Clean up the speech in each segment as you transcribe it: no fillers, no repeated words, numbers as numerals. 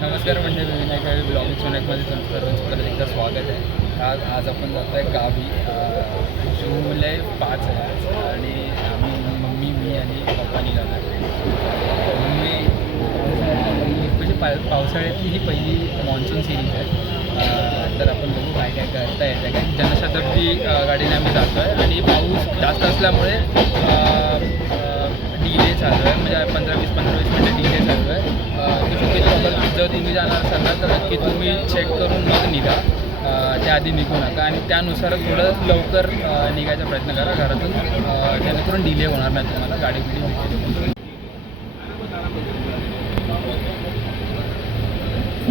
नमस्कार म्हणजे विनायक ब्लॉगिंग चॅनलमध्ये तुमचं सर्वांचं परत एकदा स्वागत आहे. आज आपण जातो आहे गावी. जुलै 5 आहे आज आणि आम्ही मम्मी मी आणि पप्पा निघालो आहे. मम्मी म्हणजे पावसाळ्यातली ही पहिली मॉन्सून सिरीज आहे. तर आपण बघू काय काय करता येतं काय. जनशताब्दी गाडीने आम्ही जातो आहे आणि पाऊस जास्त असल्यामुळे डिले चालू आहे, म्हणजे 15-20 मिनटं डिले चालू आहे. जर तुम्ही जाणार असाल ना तर नक्की तुम्ही चेक करून मग निघा, त्याआधी निघू नका आणि त्यानुसार थोडं लवकर निघायचा प्रयत्न करा घरातून, जेणेकरून डिले होणार नाही तुम्हाला गाडी भेटेल.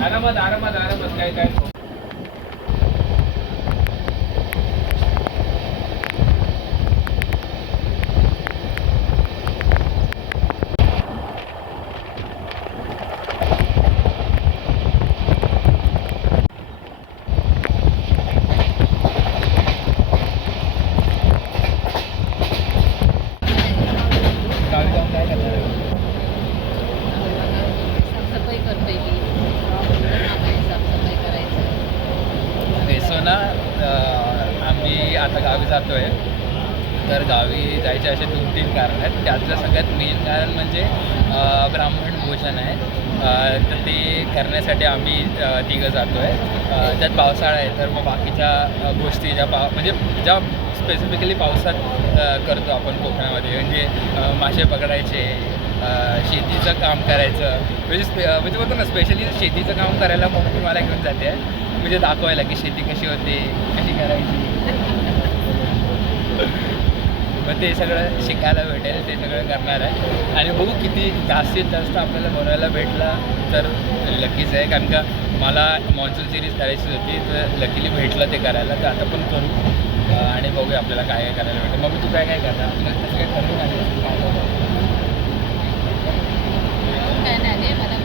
आरामात काय आम्ही आता गावी जातो आहे. तर गावी जायचे असे 2-3 कारण आहेत. त्यातलं सगळ्यात मेन कारण म्हणजे ब्राह्मण भोजन आहे. तर ते करण्यासाठी आम्ही तिघं जातो आहे. त्यात पावसाळा आहे तर मग बाकीच्या गोष्टी म्हणजे ज्या स्पेसिफिकली पावसात करतो आपण कोकणामध्ये, म्हणजे मासे पकडायचे, शेतीचं काम करायचं, म्हणजे बघतो ना, स्पेशली शेतीचं काम करायला मम्मी मला घेऊन जाते आहे, म्हणजे दाखवायला की शेती कशी होते, कशी करायची. मग ते सगळं शिकायला भेटेल, ते सगळं करणार आहे. आणि बघू किती जास्तीत जास्त आपल्याला बनवायला भेटला तर लकीच आहे, कारण का मला मॉन्सून सिरीज करायची होती, तर लकीली भेटलं ते करायला. तर आता पण करू आणि बघूया आपल्याला काय काय करायला भेटेल. मग तू काय काय करणार, तुला कसं काय करून आले काय नाही, मला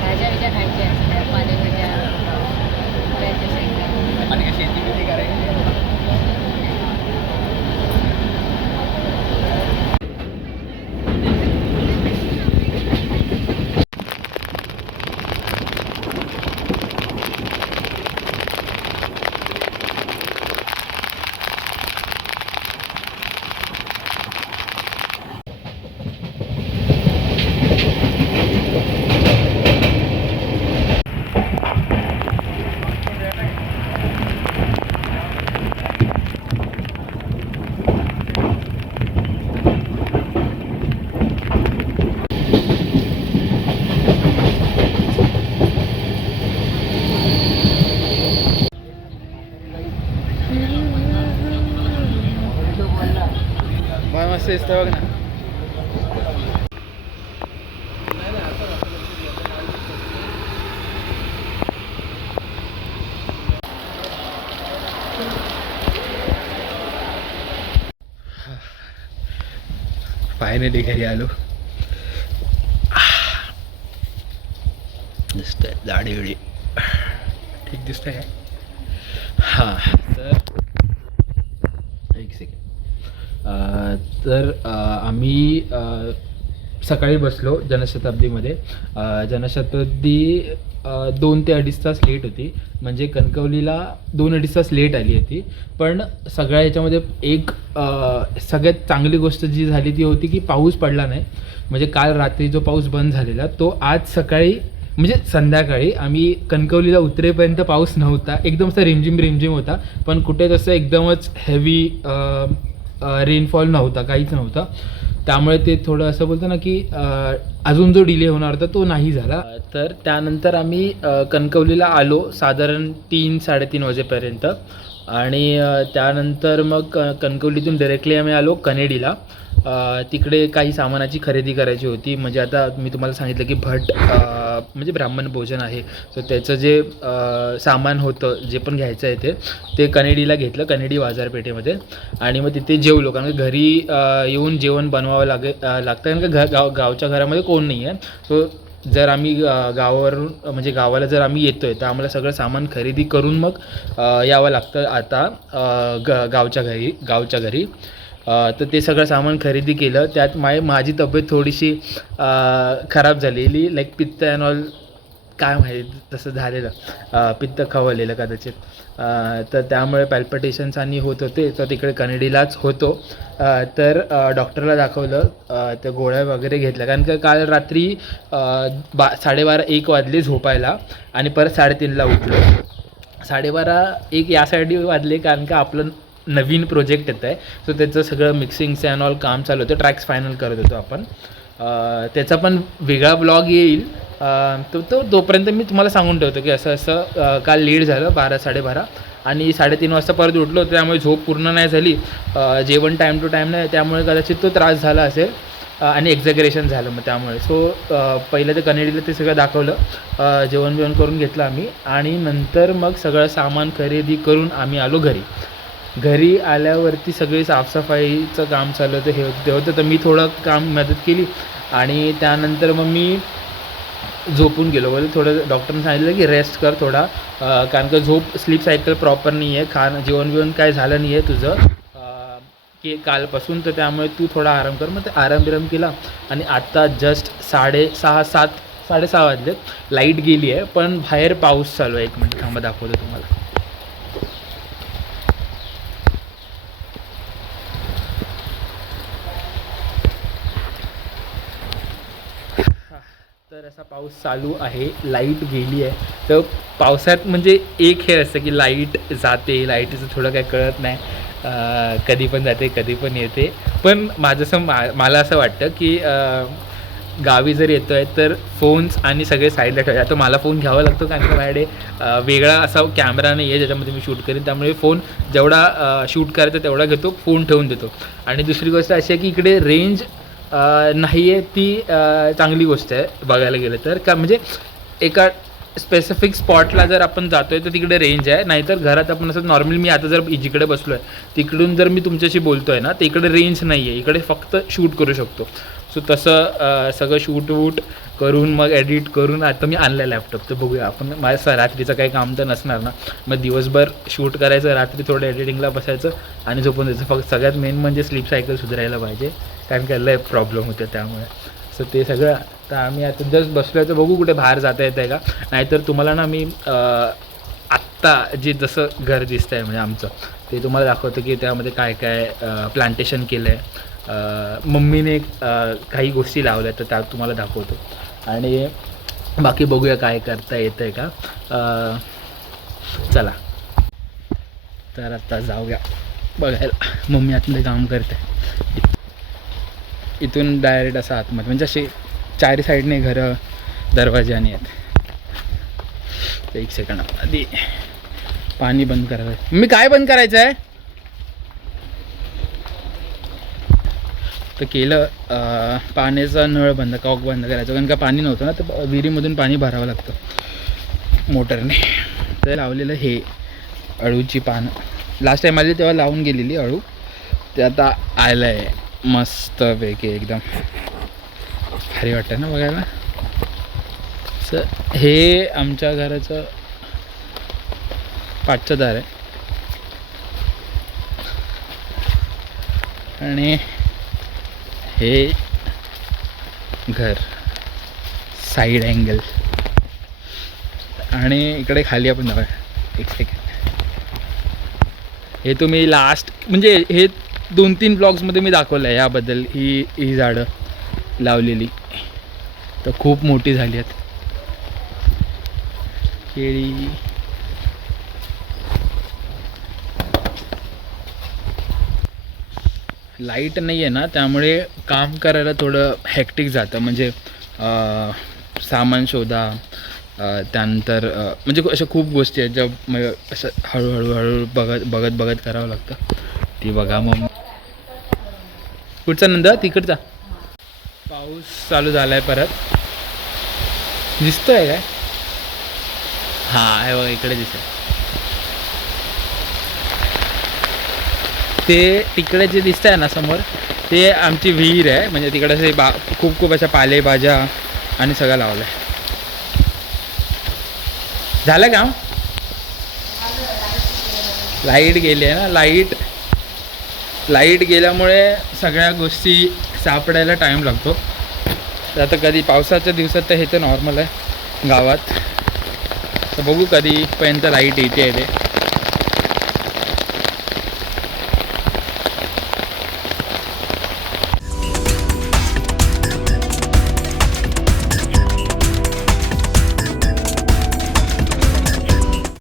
भाज्या खायच्या असतात, पालेभाज्या, आणि काय शेती किती करायची. मस्त दिसतं बघ ना. फायनली घरी आलो. दिसतंय दाढी बिडी ठीक दिसतंय काय. हां, तर एक सेकंड. तर आम्ही सकाळी बसलो जनशताब्दीमध्ये. जनशताब्दी 2 ते 2.5 तास लेट होती, म्हणजे कणकवलीला 2-2.5 तास लेट आली होती. पण सगळ्या ह्याच्यामध्ये एक सगळ्यात चांगली गोष्ट जी झाली ती होती की पाऊस पडला नाही. म्हणजे काल रात्री जो पाऊस बंद झालेला तो आज सकाळी, म्हणजे संध्याकाळी आम्ही कणकवलीला उतरेपर्यंत पाऊस नव्हता. एकदम असं रिमझिम होता, पण कुठे तसं एकदमच हेवी रेनफॉल नव्हता, काहीच नव्हता. त्यामुळे ते थोडं असं बोलतं ना की अजून जो डिले होणार होता तो नाही झाला. तर त्यानंतर आम्ही कणकवलीला आलो साधारण 3-3:30 वाजेपर्यंत. आणि त्यानंतर मग कणकवलीतून डायरेक्टली आम्ही आलो कनेडीला. तिकडे काही सामानाची खरेदी करायची होती. म्हणजे आता मी तुम्हाला सांगितलं की भट म्हणजे ब्राह्मण भोजन आहे, तर त्याचं जे सामान होतं, जे पण घ्यायचं आहे ते कनेडीला घेतलं, कनेडी बाजारपेठेमध्ये. आणि मग तिथे जेवलो, कारण की घरी येऊन जेवण बनवावं लागतं, कारण का गावच्या घरामध्ये कोण नाही आहे. सो जर आम्ही गावावरून म्हणजे गावाला जर आम्ही येतो आहे तर आम्हाला सगळं सामान खरेदी करून मग यावं लागतं आता गावच्या घरी. तर ते सगळं सामान खरेदी केलं. त्यात माझी तब्येत थोडीशी खराब झालेली, लाईक पित्त अँड ऑल, काय माहीत तसं झालेलं, पित्त खवळलेलं कदाचित. तर त्यामुळे पॅल्पिटेशन्स आणि होत होते. तर तिकडे कनेडीलाच होतो. तर डॉक्टरला दाखवलं, त्या गोळ्या वगैरे घेतल्या, कारण का काल रात्री 12:30-1 वाजले झोपायला आणि परत 3:30ला उठलो. 12:30-1 यासाठी वाजले कारण का आपलं नवीन प्रोजेक्ट येतं आहे. सो त्याचं सगळं मिक्सिंगचं अँड ऑल काम चालू होतं. ट्रॅक्स फायनल करत होतो आपण. त्याचा पण वेगळा ब्लॉग येईल. तोपर्यंत मी तुम्हाला सांगून ठेवतो की असं असं काल लेट झालं 12-12:30 आणि 3:30 वाजता परत उठलो. त्यामुळे झोप पूर्ण नाही झाली, जेवण टाईम टू टाईम नाही, त्यामुळे कदाचित तो त्रास झाला असेल आणि एक्झॅगरेशन झालं मग त्यामुळे. सो पहिलं ते कनेडीला ते सगळं दाखवलं, जेवण बिवण करून घेतलं आम्ही आणि नंतर मग सगळं सामान खरेदी करून आम्ही आलो घरी. घरी आल्यावरती सगळी साफसफाईचं काम चालू होतं, ते होतं. तर मी थोडं काम मदत केली आणि त्यानंतर मग मी झोपून गेलो. बोले थोडं डॉक्टरने सांगितलं की रेस्ट कर थोडा, कारण का स्लीप सायकल प्रॉपर नाही आहे, जेवण बिवण काय झालं नाही आहे तुझं की कालपासून, तर त्यामुळे तू थोडा आराम कर. मग ते आराम केला आणि आत्ता जस्ट 6:30 वाजलेत. लाईट गेली आहे पण बाहेर पाऊस चालू आहे. 1 मिनिट थांबा, दाखवतो तुम्हाला. तर असा पाऊस चालू आहे, लाईट गेली आहे. तर पावसात म्हणजे एक हे असतं की लाईट जाते, लाईटीचं थोडं काय कळत नाही, कधी पण जाते कधी पण येते. पण मला असं वाटतं की गावी जर येतो आहे तर फोन्स आणि सगळे साईडला ठेवा. आता मला फोन घ्यावा लागतो कारण का माझ्याकडे वेगळा असा कॅमेरा नाही आहे ज्याच्यामध्ये मी शूट करेन, त्यामुळे फोन जेवढा शूट करायचा तेवढा घेतो, फोन ठेवून देतो. आणि दुसरी गोष्ट अशी आहे की इकडे रेंज नाही आहे, ती चांगली गोष्ट आहे बघायला गेलं तर. का म्हणजे एका स्पेसिफिक स्पॉटला जर आपण जातो आहे तर तिकडे रेंज आहे, नाहीतर घरात आपण असं नॉर्मली मी आता जर जिकडे बसलो आहे तिकडून जर मी तुमच्याशी बोलतो आहे ना, तर इकडे रेंज नाही आहे, इकडे फक्त शूट करू शकतो. सो तसं सगळं शूट करून मग एडिट करून आता मी आणलं लॅपटॉप. तर बघूया आपण, माझ्या रात्रीचं काही काम तर नसणार ना, मग दिवसभर शूट करायचं, रात्री थोडं एडिटिंगला बसायचं आणि झोपून द्यायचं. फक्त सगळ्यात मेन म्हणजे स्लीप सायकल सुधारायला पाहिजे, कारण की लय प्रॉब्लेम होते त्यामुळे. सो ते सगळं तर आम्ही आता जस्ट बसलो आहे. तर बघू कुठे बाहेर जाता येतं आहे का, नाहीतर तुम्हाला ना मी आत्ता जे जसं घर दिसतं आहे म्हणजे आमचं, ते तुम्हाला दाखवतं की त्यामध्ये काय काय प्लांटेशन केलं आहे. मम्मीने काही गोष्टी लावल्या तर त्या तुम्हाला दाखवतो आणि बाकी बघूया काय करता येतं आहे का. चला तर आता जाऊया बघायला. मम्मी आतमध्ये काम करते, इथून डायरेक्ट असं आतमध्ये, म्हणजे असे 4 साईडने घरं दरवाजाने आहेत. तर 1 सेकंड आधी पाणी बंद करायचं. मी काय बंद करायचं आहे तर केलं, पाण्याचा नळ बंद, कॉक बंद करायचं, कारण का पाणी नव्हतं ना, तर विहिरीमधून पाणी भरावं लागतं मोटरने. तर लावलेलं हे अळूची पानं, लास्ट टाईम आली तेव्हा लावून गेलेली अळू, ते आता आलं आहे मस्तपैकी, एकदम भारी वाटतं ना बघायला. सर हे आमच्या घराचं पाठचं दार आहे आणि हे घर साईड अँगल, आणि इकडे खाली आपण जाऊया. 1 सेकंड. हे तुम्ही लास्ट म्हणजे हे 2-3 ब्लॉग्समध्ये मी दाखवलं आहे याबद्दल. ही झाडं लावलेली तर खूप मोठी झाली आहेत. केळी, लाईट नाही आहे ना, त्यामुळे काम करायला थोडं हेक्टिक जातं. म्हणजे सामान शोधा, त्यानंतर म्हणजे अशा खूप गोष्टी आहेत ज्या म्हणजे असं हळूहळू बघत करावं लागतं. ती बघा मग कुठचा नंदा तिकडचा. पाऊस चालू झाला आहे परत, दिसतोय काय? हां हे बघा इकडे दिसत. ते तिकडे जे दिसत आहे ना समोर, ते आमची विहीर आहे. म्हणजे तिकडे असे खूप अशा पालेभाज्या आणि सगळं लावलं आहे. झालं का? लाईट गेली आहे ना, लाईट लाईट गेल्यामुळे सगळ्या गोष्टी सापडायला टाईम लागतो. तर आता कधी पावसाच्या दिवसात तर हे तर नॉर्मल आहे गावात. तर बघू कधीपर्यंत लाईट येते.